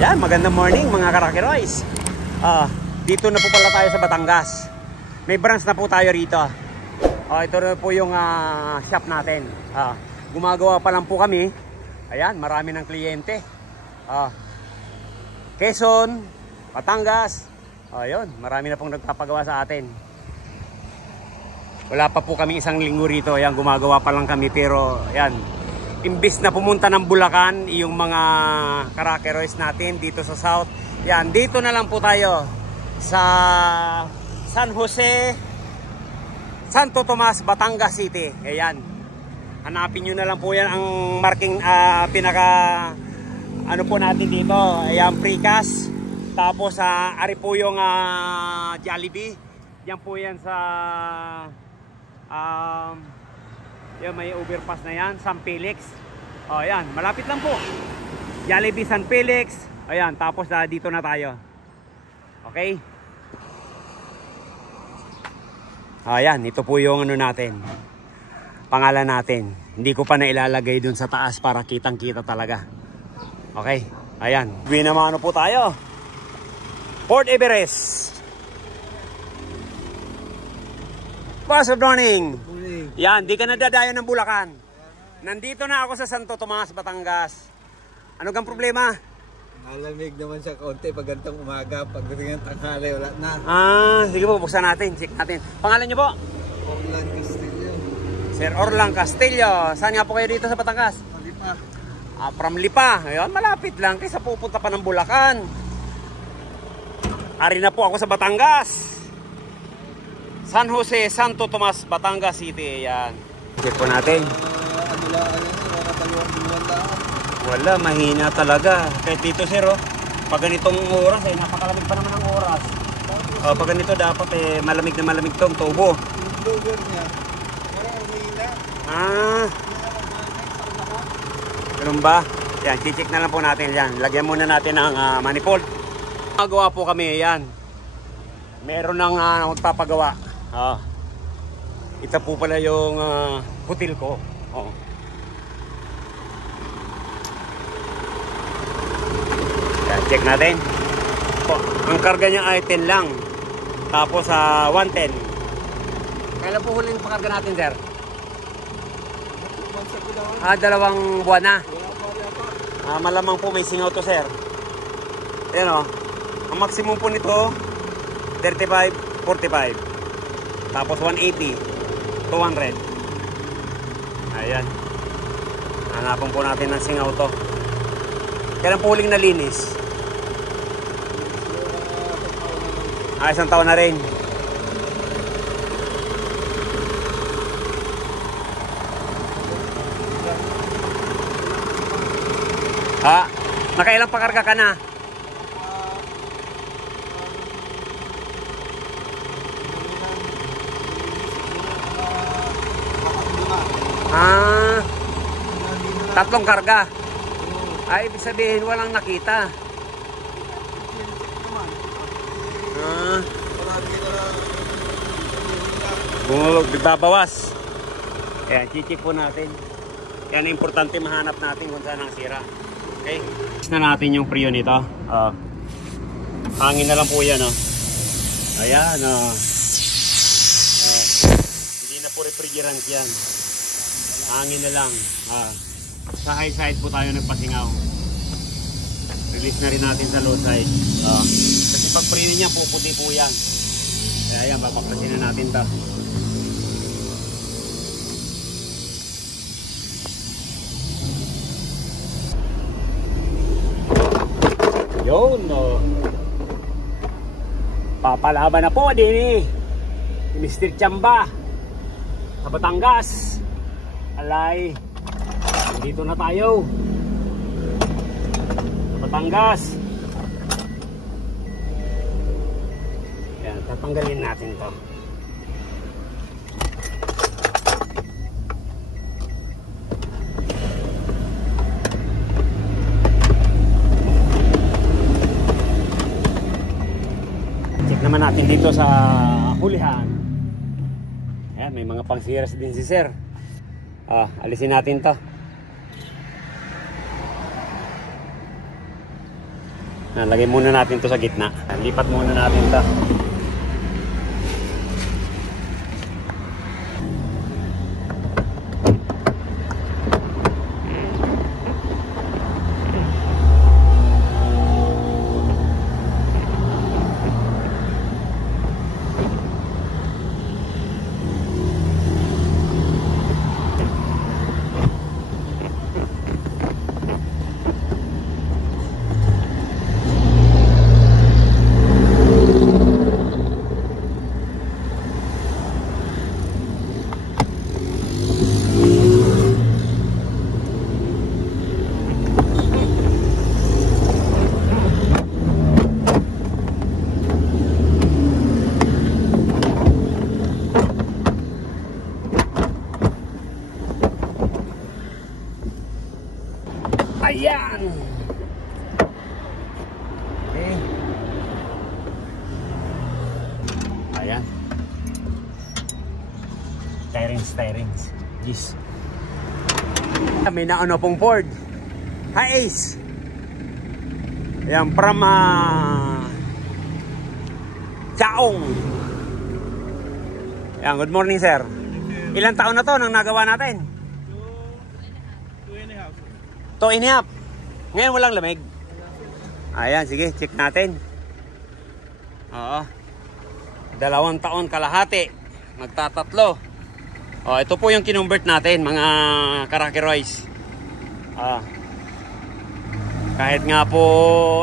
Yan, magandang morning mga Karakiroys. Dito na po pala tayo sa Batangas. May branch na po tayo rito. Ito na po yung shop natin. Gumagawa pa lang po kami. Ayan, marami ng kliyente. Quezon, Batangas. Ayun, marami na pong nagpapagawa sa atin. Wala pa po kami isang linggo rito. Ayan, gumagawa pa lang kami. Pero, ayan, imbis na pumunta ng Bulacan, yung mga Karakiroys natin dito sa South. Yan, dito na lang po tayo sa San Jose, Santo Tomas, Batangas City. Ayan. Hanapin nyo na lang po yan ang marking pinaka ano po natin dito. Ayan, precast. Tapos ari po yung Jollibee. Yan po yan sa yan, may overpass na yan, San Felix. Ayan, malapit lang po. Jollibee, San Felix. Ayan, tapos dito na tayo. Okay? Ayan, ito po yung ano natin. Pangalan natin. Hindi ko pa na ilalagay dun sa taas para kitang-kita talaga. Okay? Ayan. Binamano po tayo. Port Everest. Good morning. Yan, di ka nadadayo ng Bulacan. Nandito na ako sa Santo Tomas, Batangas. Ano kang problema? Malamig naman siya kaunti pag gantong umaga. Pagdating ng tanghali, wala na. Sige po, buksan natin. Check natin. Pangalan niyo po? Orlan Castillo. Sir Orlan Castillo. Saan nga po kayo dito sa Batangas? Lipa. From Lipa. Ayun, malapit lang kaysa pupunta pa ng Bulacan. Ari na po ako sa Batangas. San Jose, Santo Tomas, Batangas City. Ayan. Check po natin. Wala, mahina talaga. Kahit dito sir, pag ganitong oras, napakalamig pa naman ang oras. Pag ganito dapat malamig na malamig tong tubo. Ganun ba? Yan, check na lang po natin yan. Lagyan muna natin ng manifold. Magawa po kami, yan. Meron nang magpapagawa. Ito po pala yung hotel ko. Yan, check natin. Ang karga niya ay 10 lang. Tapos 110. Kailan po huling pakarga natin, sir? 2 buwan na. Malamang po may singaw to, sir. Ayan ang maximum po nito 35, 45. Tapos 180, 200. Ayan. Hanapan po natin ng singaw to. Kailan po huling nalinis? Isang taon na rin. Nakailang pakarga ka na? Tatlong karga. Ibig sabihin walang nakita. Babawas. Ayan, chichik po natin. Yan, importante mahanap natin kung saan ang sira. Okay? Na natin yung preo nito. Hangin na lang po yan. Ayan. Hindi na po refrigerant yan. Hangin na lang. Sa high side po tayo nagpasingaw. Release na rin natin sa low side. Kasi pag preno niya, puputi po yan. Kaya yan, babaklasin na natin ito. Yun. Papalaban na po din ni Mr. Chamba sa Batangas. Alay, dito na tayo sa Batangas. Yan, tatanggalin natin to. Check naman natin dito sa hulihan. Ayan, may mga pangsiras din si sir. Alisin natin to. Lagay muna natin to sa gitna. Lipat muna natin to. Ayan. Okay. Ayan. Styrings. Yes. May naano pong Ford. Hi Ace. Ayan, from Chaong. Ayan, good morning sir. Ilang taon na to nang nagawa natin? 2.5. Ngayon walang lamig. Ayan, sige, check natin. Oo. 2 taon kalahati. Magtatatlo. Ito po yung kinumbert natin, mga Karakerois. Kahit nga po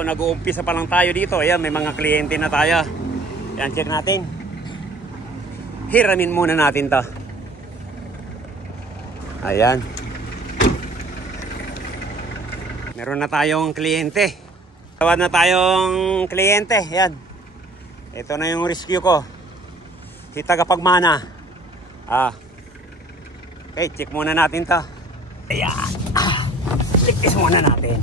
nag-uumpisa pa lang tayo dito, ayan, may mga kliyente na tayo. Ayan, check natin. Hiramin muna natin to. Ayan. Meron na tayong kliyente. Tawad na tayong kliyente. Yan. Ito na yung rescue ko. Si Tagapagmana. Okay, check muna natin to. Ayan. Ligtis muna natin.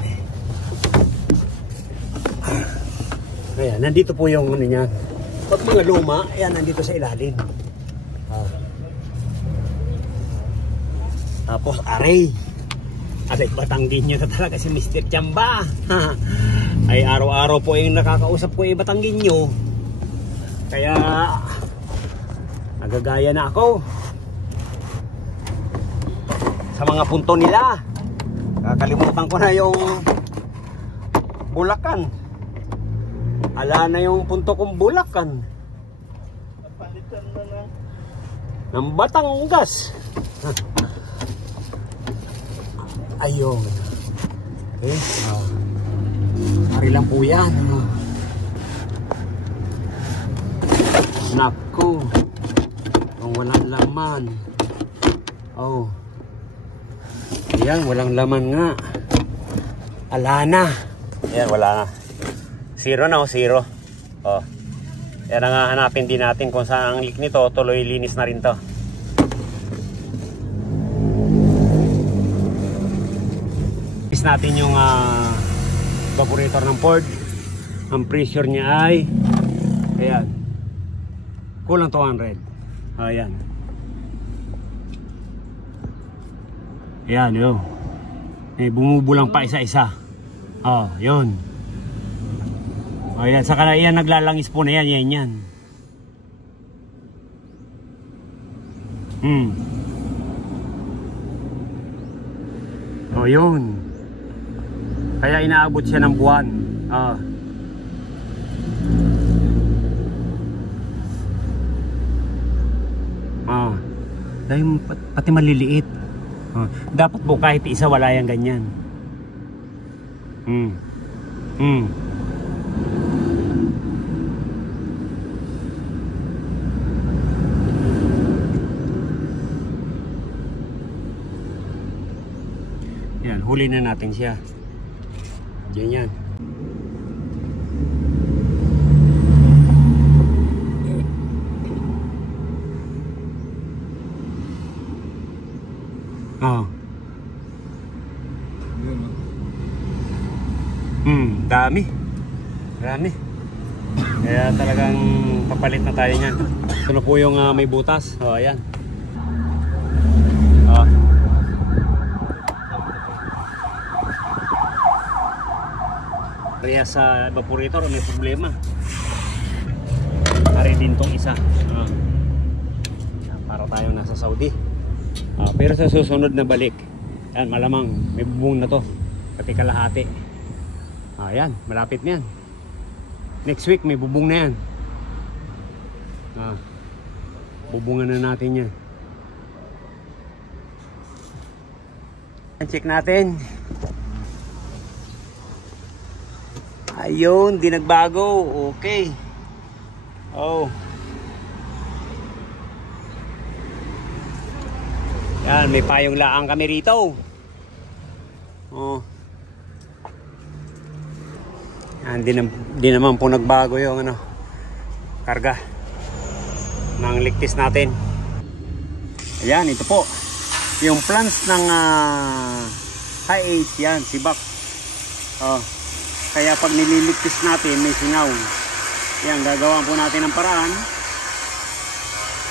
Ayan, nandito po yung ano niya. Pag mga luma, ayan, nandito sa ilalim. Tapos, aray. Aday, Batanggin nyo na talaga si Mr. Chamba. Ay araw-araw po yung nakakausap ko ay Batanggin nyo. Kaya nagagaya na ako sa mga punto nila. Kakalimutan ko na yung Bulacan. Ala na yung punto kong Bulacan. Napalitan na ng Batangas. Ayun. Okay. Hari lang po yan. Naku. Ang walang laman. Oh. Ayan, walang laman nga. Ala na. Ayan, wala na. 0 na o, 0. Oh. Yan ang hanapin din natin kung saan ang leak nito. Tuloy linis na rin to. Natin yung evaporator ng Ford. Ang pressure niya ay ayan, kulang 200. Ayan. Ayan, yun. Bumubulang pa isa-isa. Yun. Ayan, saka na yan naglalangis po na yan. Yan. Yun. Kaya inaabot siya ng buwan. Dahil pati maliliit. Dapat po kahit isa wala yung ganyan. Yan, huli na natin siya. Diyan yan. Dami. Kaya talagang papalit na tayo niyan. Ito na po yung may butas. Ayan. bias sa evaporator, may problema. Ari din tong isa. Para tayong nasa Saudi. Pero sa susunod na balik, yan, malamang may bubong na to. Pati kalahati. Yan, malapit na yan. Next week may bubong na yan. Bubungan na natin yan. Check natin. Ayun, di nagbago. Okay. Yan, may payong laang kami rito. Yan, di naman po nagbago yung karga ng ligtis natin. Ayan, ito po yung plants ng Hi8, yan, sibak. Kaya pag nililigtis natin, may singaw. Yan, gagawin po natin ng paraan.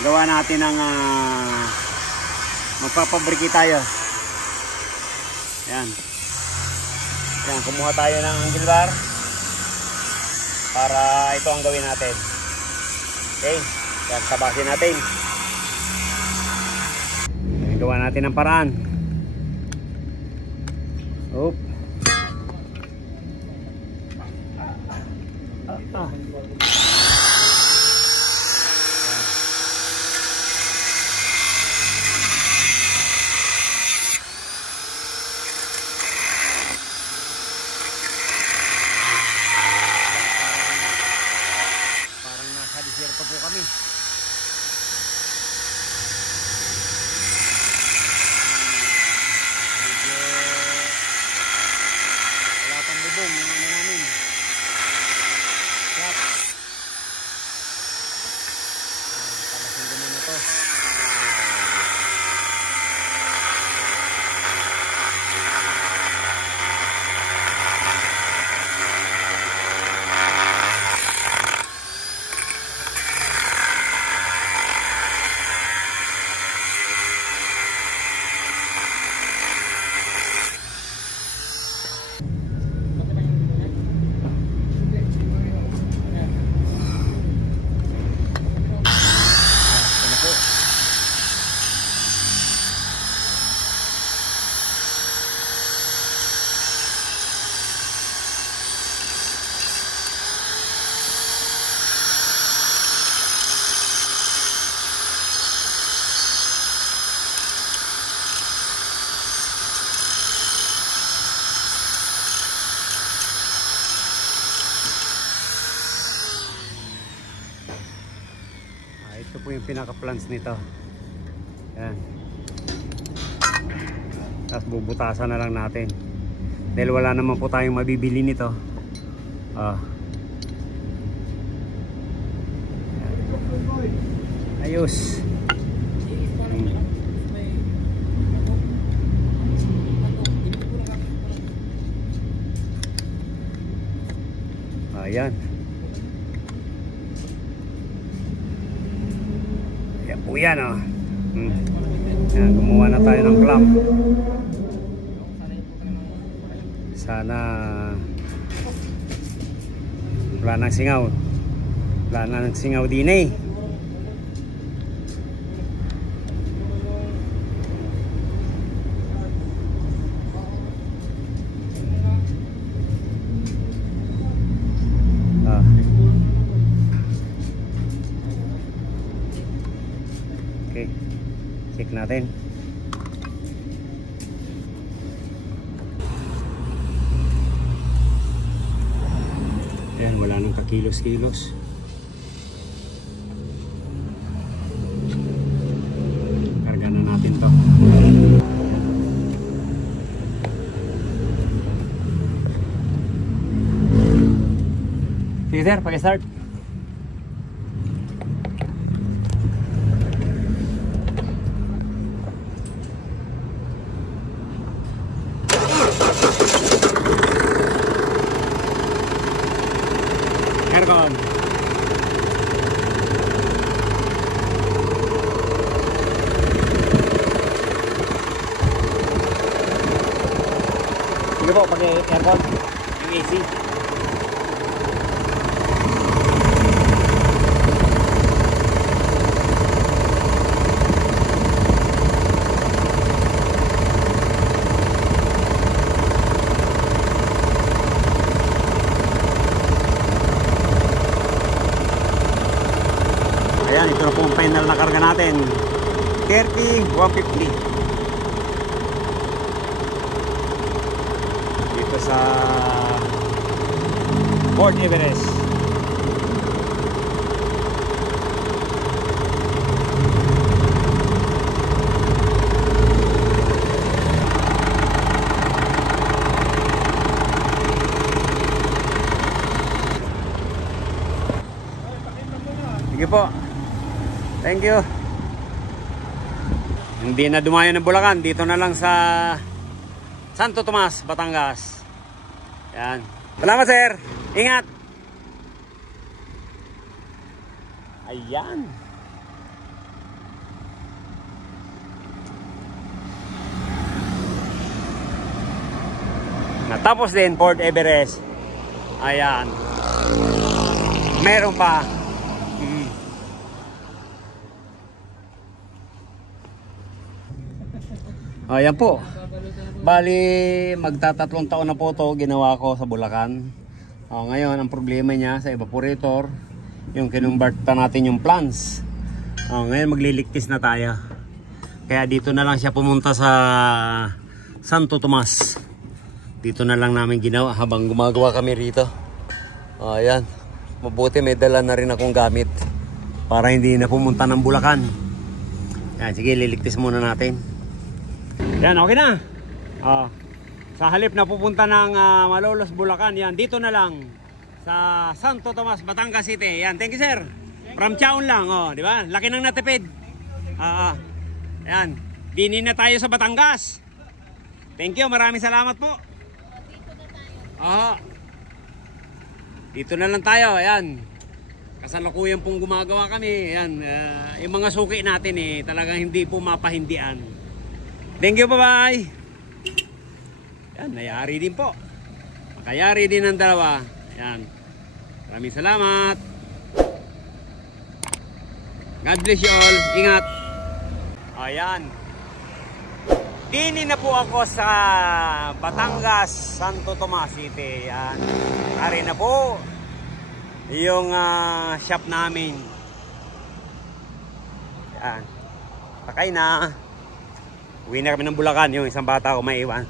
Gawa natin ng magpapabriki tayo. Yan. Yan, kumuha tayo ng angle bar para ito ang gawin natin. Okay, yan, tabasin natin. Gawa natin ng paraan. Oop. Parang nasa desierto po kami. Ito po yung pinaka-plants nito. Yan. Tapos bubutasan na lang natin. Dahil wala naman po tayong mabibili nito. Ayos. Ayan. Yan po yan, Yan, gumawa na tayo ng clamp. Sana wala nang singaw. Wala nang singaw din eh. Okay, check natin. Ayan, wala nang kakilos-kilos. Karga na natin to. Sige sir, pag-start. Aircon. Sige po, pag-aircon yung AC. final na karga natin. 30,150. Dito sa Port Everest. Sige po. Thank you. Hindi na dumayo ng Bulacan. Dito na lang sa Santo Tomas, Batangas. Yan. Salamat, sir. Ingat. Ayan. Natapos din Port Everest. Ayan. Meron pa. Ayan po. Bali, magtatatlong taon na po ito ginawa ko sa Bulacan. Ngayon, ang problema niya sa evaporator, yung kinumbarta natin yung plants. Ngayon, magliligtis na tayo. Kaya dito na lang siya pumunta sa Santo Tomas. Dito na lang namin ginawa habang gumagawa kami rito. Ayan. Mabuti may dala na rin akong gamit para hindi na pumunta ng Bulacan. Yan, sige, liligtis muna natin. Yan, okay na. Sa halip na pupunta ng Malolos, Bulacan, yan, dito na lang sa Santo Tomas, Batangas City. Yan, thank you, sir. From Chaon lang, di ba? Laki ng natipid. Yan, dinin na tayo sa Batangas. Thank you, maraming salamat po. Dito na lang tayo, yan. Kasalukuyan pong gumagawa kami. Yan, yung mga suki natin talagang hindi po mapahindian. Thank you, bye-bye. Yan, nayari din po. Makayari din ang dalawa. Yan. Maraming salamat. God bless you all. Ingat. Ayan. Dini na po ako sa Batangas, Santo Tomas City. Yan. Ari na po yung shop namin. Yan. Takay na. Uwi na kami ng Bulacan. Yung isang bata ko maiwan.